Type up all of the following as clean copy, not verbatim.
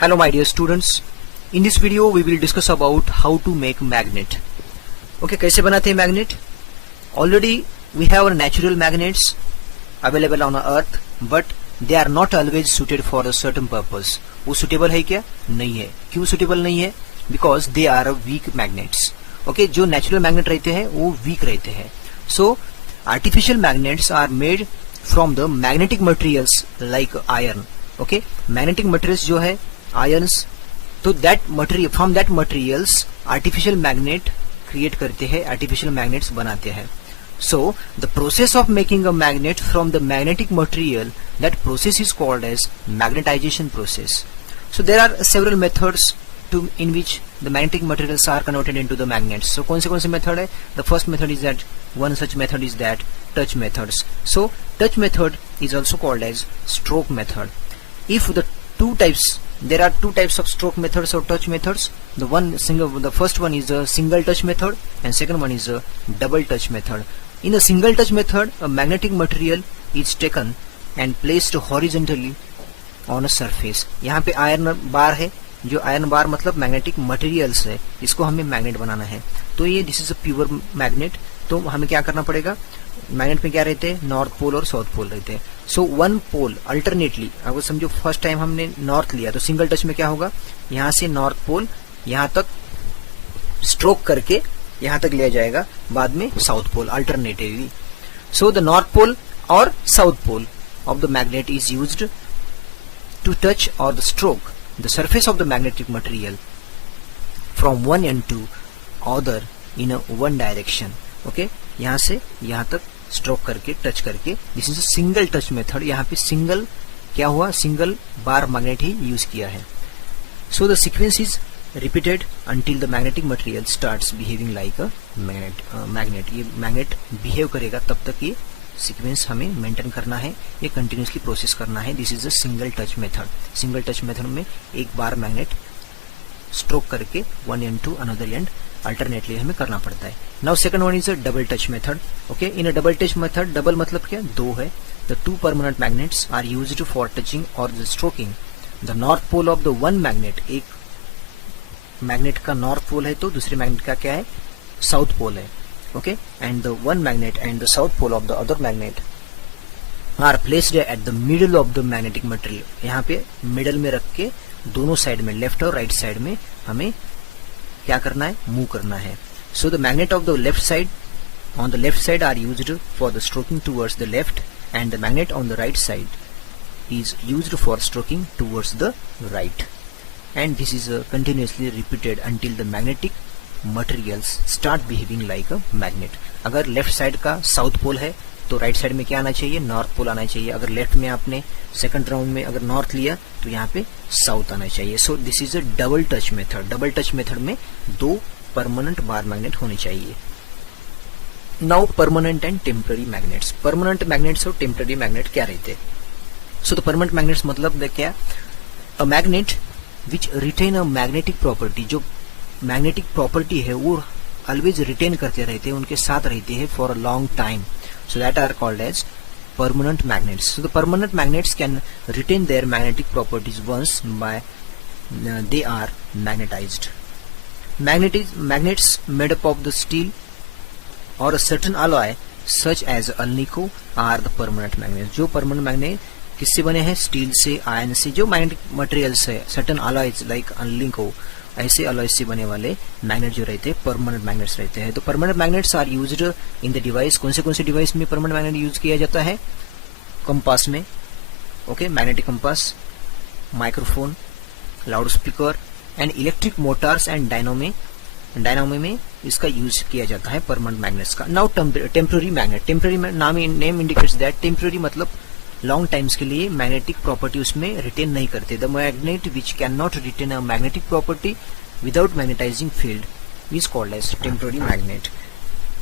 Hello my dear students, in this video we will discuss about how to make magnet. Okay, कैसे बनाते हैं magnet? Already we have natural magnets available on earth, but they are not always suited for a certain purpose. वो suitable है क्या? नहीं है. क्यों suitable नहीं है? Because they are weak magnets. Okay, जो natural magnet रहते हैं वो weak रहते हैं. So artificial magnets are made from the magnetic materials like iron. Okay, magnetic materials जो है ions, तो that material from that materials artificial magnet create करते हैं, artificial magnets बनाते हैं. So the process of making a magnet from the magnetic material, that process is called as magnetization process. So there are several methods in which the magnetic materials are converted into the magnets. So कौन से method है? The first method is that one such method is that touch methods. So touch method is also called as stroke method. If there are two types of stroke methods or touch methods. The first one is a single touch method and second one is a double touch method. In a single touch method, a magnetic material is taken and placed horizontally on a surface. यहाँ पे iron bar है, जो iron bar मतलब magnetic materials है, इसको हमें magnet बनाना है. तो ये this is a pure magnet. तो हमें क्या करना पड़ेगा? मैग्नेट में क्या रहते हैं? नॉर्थ पोल और साउथ पोल रहते हैं. सो वन पोल अल्टरनेटली, अगर समझो फर्स्ट टाइम हमने नॉर्थ लिया तो सिंगल टच में क्या होगा? यहाँ से नॉर्थ पोल यहाँ तक स्ट्रोक करके यहाँ तक लिया जाएगा, बाद में south pole alternatively. So the north pole और south pole of the magnet is used to touch और the stroke the surface of the magnetic material from one end to other in a one direction. Okay, यहाँ से यहाँ तक stroke करके touch करके, this is a single touch method. यहाँ पे single क्या हुआ? सिंगल बार मैग्नेट ही यूज किया है. So the sequence is repeated until the magnetic material starts behaving like a magnet. ये मैग्नेट बिहेव करेगा तब तक ये सीक्वेंस हमें मेंटेन करना है, ये कंटिन्यूसली प्रोसेस करना है. This is a single touch method. Single touch method में एक बार मैग्नेट स्ट्रोक करके one end to another end alternately हमें करना पड़ता है. Now second one is a double touch method. Okay, in a double touch method, double मतलब क्या? दो है. The two permanent magnets are used for touching और the stroking the north pole of the one magnet. एक magnet का north pole है तो दूसरे मैग्नेट का क्या है? साउथ पोल है. Okay, and the one magnet and the south pole of the other magnet are placed at the middle of the magnetic material. यहाँ पे मिडल में रख के दोनों साइड में, लेफ्ट और राइट साइड में हमें क्या करना है? मूव करना है. So the magnet of the left side on the left side are used for the stroking towards the left and the magnet on the right side is used for stroking towards the right. And this is continuously repeated until the magnetic materials start behaving like a magnet. अगर left side का south pole है तो right side में क्या आना चाहिए? North pole आना चाहिए. अगर लेफ्ट में आपने सेकंड राउंड में अगर नॉर्थ लिया तो यहाँ पे साउथ आना चाहिए. So this is a double touch method. Double touch method में दो परमानेंट बार मैग्नेट होने चाहिए. Now permanent and temporary magnets. Permanent magnets और टेम्पररी मैग्नेट क्या रहते हैं? सो द परमानेंट मैग्नेट्स मतलब क्या? A magnet which retain a magnetic property. जो मैग्नेटिक प्रॉपर्टी है वो ऑलवेज रिटेन करते रहते हैं, उनके साथ रहते हैं for a long time. So that are called as permanent magnets. So the permanent magnets can retain their magnetic properties once by they are magnetised. Magnets made up of the steel or a certain alloy such as alnico are the permanent magnets. जो permanent magnet किससे बने हैं? Steel से, ion से. जो magnetic materials है, certain alloys like alnico, ऐसे alloys से बने वाले मैग्नेट जो रहते हैं परमानेंट मैग्नेट्स रहते हैं. तो permanent magnets are used in the device. कौन से डिवाइस में परमानेंट मैग्नेट यूज किया जाता है? कंपास में. Okay, magnetic compass, microphone, loud speaker and electric motors and dynamo में इसका यूज किया जाता है परमानेंट मैग्नेट्स का. Now temporary magnet. Temporary name indicates that temporary मतलब लॉन्ग टाइम्स के लिए मैग्नेटिक प्रॉपर्टी उसमें रिटेन नहीं करते. The magnet which can not retain a magnetic property without magnetising field is called as temporary magnet.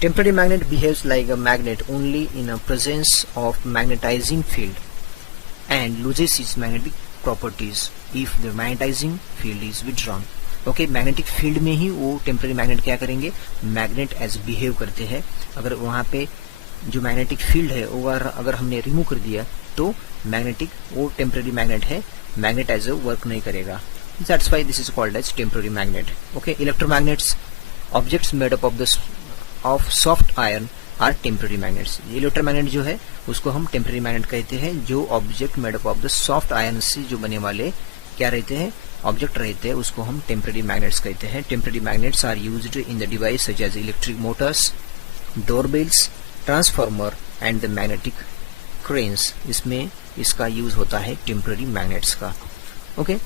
Temporary magnet behaves like a magnet only in a presence of magnetizing field and loses its magnetic properties if the magnetizing field is withdrawn. Okay, magnetic field में ही वो temporary magnet क्या करेंगे? Magnet as behave करते हैं. अगर वहाँ पे जो मैग्नेटिक फील्ड है वो अगर हमने रिमूव कर दिया तो मैग्नेटिक वो टेम्पररी मैग्नेट है, मैग्नेट एज ए वर्क नहीं करेगा. That's why this is called as temporary magnet. Okay, electromagnets, objects made up of soft iron are temporary magnets. Electromagnet जो है उसको हम टेम्पररी मैग्नेट कहते हैं, जो object made up of the soft iron से जो बने वाले क्या रहते हैं, ऑब्जेक्ट रहते हैं, उसको हम टेम्पररी मैग्नेट्स कहते हैं. Temporary magnets are used in the device such as electric motors, doorbells, transformer and the magnetic cranes. इसमें इसका यूज होता है टेम्पररी मैग्नेट्स का. Okay,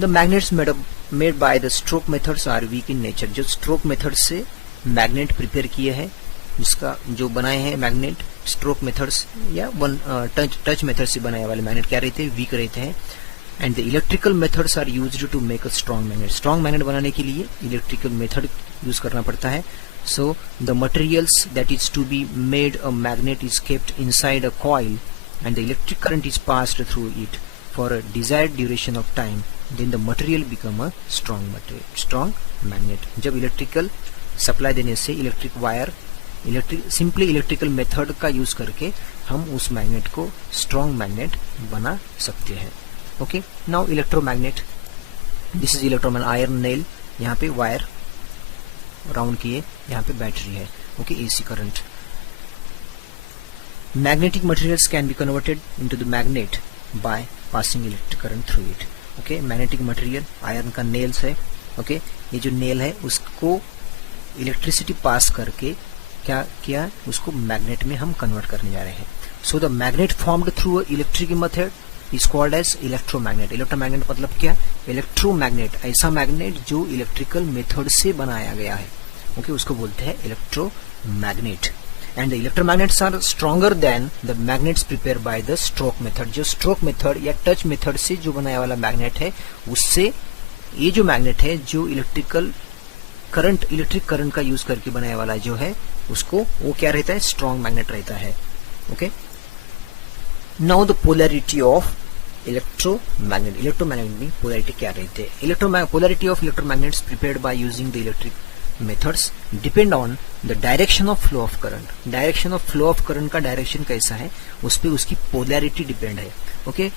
the magnets made by the stroke methods are weak in nature. जो stroke method से magnet prepare किए हैं, जिसका जो बनाए हैं मैग्नेट स्ट्रोक मेथड्स या टच मेथड से बनाए वाले मैग्नेट क्या रहते हैं, वीक रहते हैं. And the electrical methods are used to make a strong magnet. Strong magnet बनाने के लिए इलेक्ट्रिकल मेथड यूज करना पड़ता है. So the materials that is to be made a magnet is kept inside a coil and the electric current is passed through it for a desired duration of time. Then the material become a strong magnet. जब electrical supply देने से electric wire simply electrical method का use करके हम उस magnet को strong magnet बना सकते हैं. Okay, now electromagnet. This is electromagnet iron nail. यहाँ पे वायर राउंड किए, यहाँ पे बैटरी है. Okay, AC current. Magnetic materials can be converted into the magnet by passing electric current through it. Okay, magnetic material iron का nails है. Okay, ये जो नेल है उसको इलेक्ट्रिसिटी पास करके क्या किया, उसको मैग्नेट में हम कन्वर्ट करने जा रहे हैं. So the magnet formed through electric method is called as electromagnet. Electromagnet मतलब क्या, इलेक्ट्रोमैग्नेट, ऐसा मैग्नेट जो इलेक्ट्रिकल मेथड से बनाया गया है. ओके, उसको बोलते हैं electromagnet. And the electromagnets are stronger than the magnets prepare by the stroke method. जो स्ट्रोक मेथड या टच मेथड से जो बनाया वाला मैग्नेट है, उससे ये जो मैग्नेट है जो इलेक्ट्रिक करंट का यूज करके बनाया वाला जो है, उसको वो क्या रहता है, स्ट्रॉन्ग मैग्नेट रहता है. Okay, now the polarity of electromagnet. Electromagnet में पोलैरिटी क्या रहते हैं. Polarity of electromagnets prepared by using the electric methods depend on the direction of flow of current. Direction of flow of current का direction कैसा है, उस पर उसकी पोलैरिटी डिपेंड है. ओके,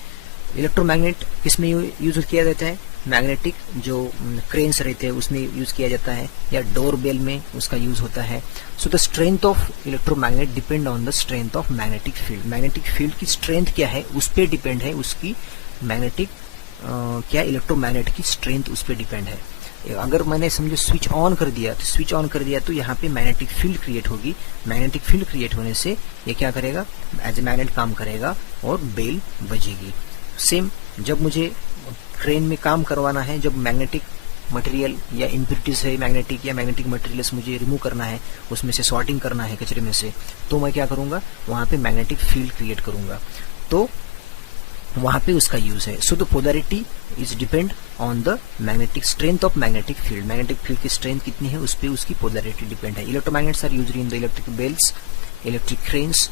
इलेक्ट्रोमैग्नेट किसमें यूज किया जाता है, मैग्नेटिक जो क्रेन्स रहते हैं उसमें यूज किया जाता है, या डोर बेल में उसका यूज होता है. So the strength of electromagnet depend on the strength of magnetic field. Magnetic field की स्ट्रेंथ क्या है, उस पर डिपेंड है उसकी मैग्नेटिक क्या इलेक्ट्रोमैग्नेट की स्ट्रेंथ उस पर डिपेंड है. अगर मैंने समझो स्विच ऑन कर दिया तो यहाँ पे मैग्नेटिक फील्ड क्रिएट होगी. मैग्नेटिक फील्ड क्रिएट होने से ये क्या करेगा, एज ए मैग्नेट काम करेगा और बेल बजेगी. सेम जब मुझे क्रेन में काम करवाना है, जब मैग्नेटिक मटेरियल या इम्प्यूरिटीज है मैग्नेटिक या मैग्नेटिक मटेरियल्स मुझे रिमूव करना है, उसमें से सॉर्टिंग करना है कचरे में से, तो मैं क्या करूंगा, वहां पे मैग्नेटिक फील्ड क्रिएट करूंगा, तो वहां पे उसका यूज है. So the polarity is depend on the magnetic strength of magnetic field. Magnetic field की स्ट्रेंथ कितनी है, उस पर उसकी पोलैरिटी डिपेंड है. Electromagnets are used in the electric bells, electric cranes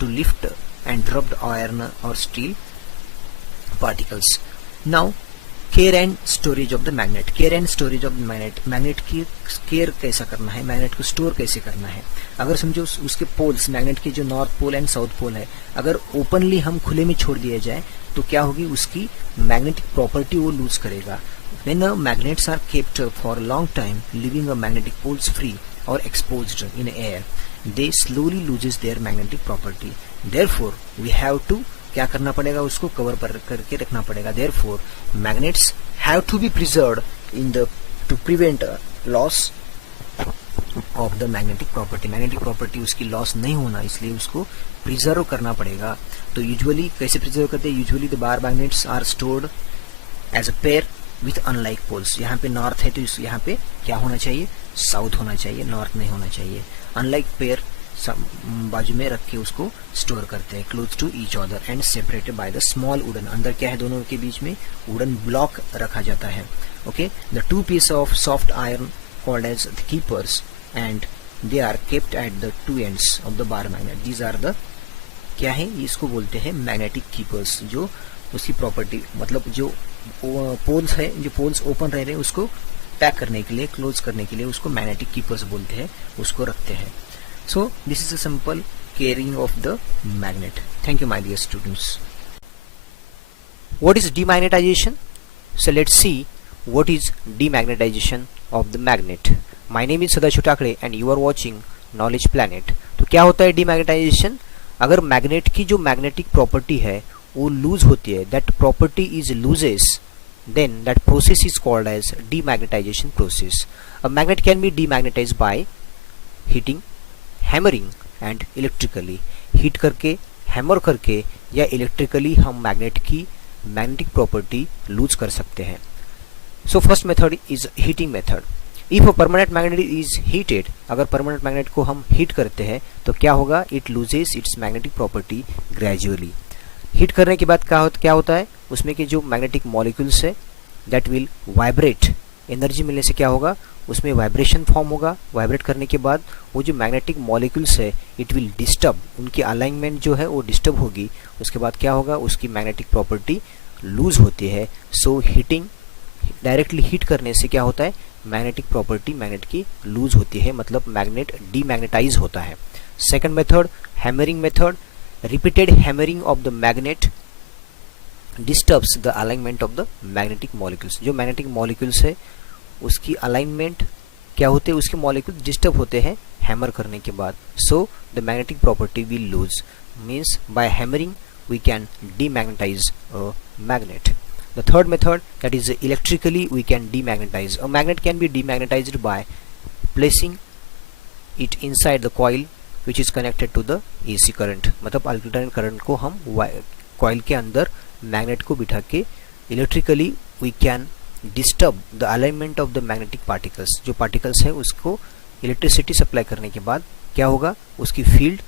to lift and drop the iron और steel particles. Now care and storage of the magnet. Care and storage of the magnet. Magnet की care कैसा करना है, magnet को store कैसे करना है. अगर समझो उसके पोल्स, मैग्नेट के जो north pole and south pole है, अगर ओपनली हम खुले में छोड़ दिया जाए तो क्या होगी, उसकी मैग्नेटिक प्रॉपर्टी वो लूज करेगा. When magnets are kept for a long time, leaving a magnetic poles free or exposed in air, they slowly loses their magnetic property. Therefore, we have to क्या करना पड़ेगा, उसको कवर पर करके रखना पड़ेगा. Therefore, magnets have to be preserved in the to prevent loss of the magnetic property. magnetic property उसकी loss नहीं होना, इसलिए उसको प्रिजर्व करना पड़ेगा. तो यूजुअली कैसे प्रिजर्व करते हैं, usually the bar magnets are stored as a pair with unlike poles. यहाँ पे नॉर्थ है तो यहाँ पे क्या होना चाहिए, साउथ होना चाहिए, नॉर्थ नहीं होना चाहिए. अनलाइक पेयर बाजू में रख के उसको स्टोर करते हैं, close to each other and separated by the small wooden. अंदर क्या है, दोनों के बीच में वुडन ब्लॉक रखा जाता है. Okay, the two piece of soft iron called as the keepers and they are kept at the two ends of the bar magnet. These are the क्या है, इसको बोलते हैं मैग्नेटिक कीपर्स. जो उसकी प्रॉपर्टी मतलब जो पोल्स है, जो पोल्स ओपन रह रहे हैं उसको पैक करने के लिए, क्लोज करने के लिए उसको मैग्नेटिक कीपर्स बोलते हैं, उसको रखते हैं. So this is a simple carrying of the magnet. Thank you my dear students. What is demagnetization? So let's see what is demagnetization of the magnet. My name is Sadashiv Takle and you are watching Knowledge Planet. तो क्या होता है demagnetisation? अगर magnet की जो magnetic property है वो loose होती है, that property is loses, then that process is called as demagnetization process. A magnet can be demagnetized by heating, hammering and electrically. Heat करके, हैमर करके या इलेक्ट्रिकली हम मैग्नेट की मैग्नेटिक प्रॉपर्टी लूज कर सकते हैं. So first method is heating method. If a permanent magnet is heated, अगर permanent magnet को हम हीट करते हैं तो क्या होगा? It loses it's magnetic property gradually. Heat करने के बाद क्या होता है? उसमें के जो मैग्नेटिक मॉलिक्यूल्स है दैट विल वाइब्रेट. एनर्जी मिलने से क्या होगा? उसमें वाइब्रेशन फॉर्म होगा. वाइब्रेट करने के बाद वो जो मैग्नेटिक मॉलिक्यूल्स है इट विल डिस्टर्ब, उनकी अलाइनमेंट जो है वो डिस्टर्ब होगी. उसके बाद क्या होगा? उसकी मैग्नेटिक प्रॉपर्टी लूज होती है. सो हीटिंग, डायरेक्टली हीट करने से क्या होता है? मैग्नेटिक प्रॉपर्टी मैग्नेट की लूज होती है, मतलब मैग्नेट डीमैग्नेटाइज होता है. Second method, hammering method. Repeated hammering of the magnet disturbs the alignment of the magnetic molecules. जो मैग्नेटिक मॉलिक्यूल्स है उसकी अलाइनमेंट क्या होते हैं? उसके मॉलिक्यूल्स डिस्टर्ब होते हैं हैमर करने के बाद. So the magnetic property will lose. Means by hammering we can demagnetise a magnet. The third method, that is electrically we can demagnetize. A magnet can be demagnetized by placing it inside the coil which is connected to the AC current. मतलब alternate current को हम coil के अंदर magnet को बिठा के electrically we can disturb the alignment of the magnetic particles. जो particles है उसको इलेक्ट्रिसिटी सप्लाई करने के बाद क्या होगा? उसकी field,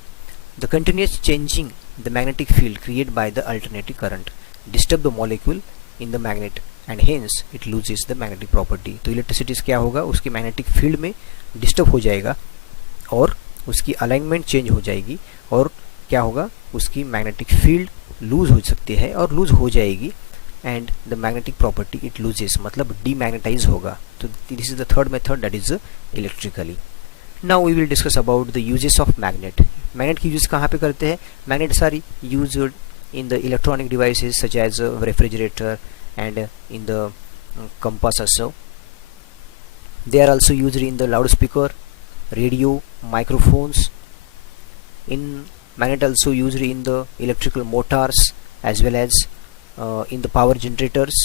the continuous changing the magnetic field create by the alternating current disturb the molecule in the magnet and hence it loses the magnetic property. तो इलेक्ट्रिसिटी क्या होगा? उसकी मैग्नेटिक फील्ड में डिस्टर्ब हो जाएगा और उसकी अलाइनमेंट चेंज हो जाएगी और क्या होगा? उसकी मैग्नेटिक फील्ड लूज हो सकती है और लूज हो जाएगी and the magnetic property it loses, मतलब डीमैग्नेटाइज होगा. तो this is the third method, that is electrically. Now we will discuss about the uses of magnet. Magnet की यूज कहाँ पे करते हैं? Magnets are used in the electronic devices such as a refrigerator and in the compass also. They are also used in the loudspeaker, radio, microphones. In magnet also used in the electrical motors as well as in the power generators.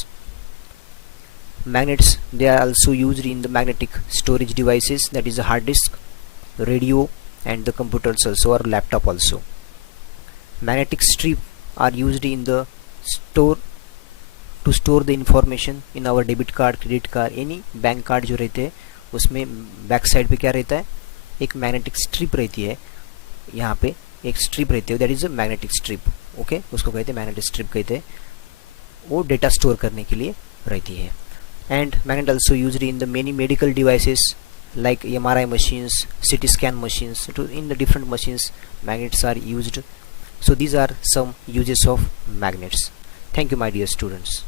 Magnets, they are also used in the magnetic storage devices, that is a hard disk, radio and the computers also or laptop also. Magnetic strip are used in the store to store the information in our debit card, credit card, any bank card जो रहते हैं उसमें back side पे क्या रहता है? एक magnetic strip रहती है. यहाँ पे एक स्ट्रिप रहती है, that is a magnetic strip. Okay, उसको कहते हैं मैग्नेटिक स्ट्रिप कहते हैं. वो डेटा स्टोर करने के लिए रहती है. And magnet also used in the many medical devices like MRI machines, CT scan machines. In the different machines magnets are used. So these are some uses of magnets. Thank you my dear students.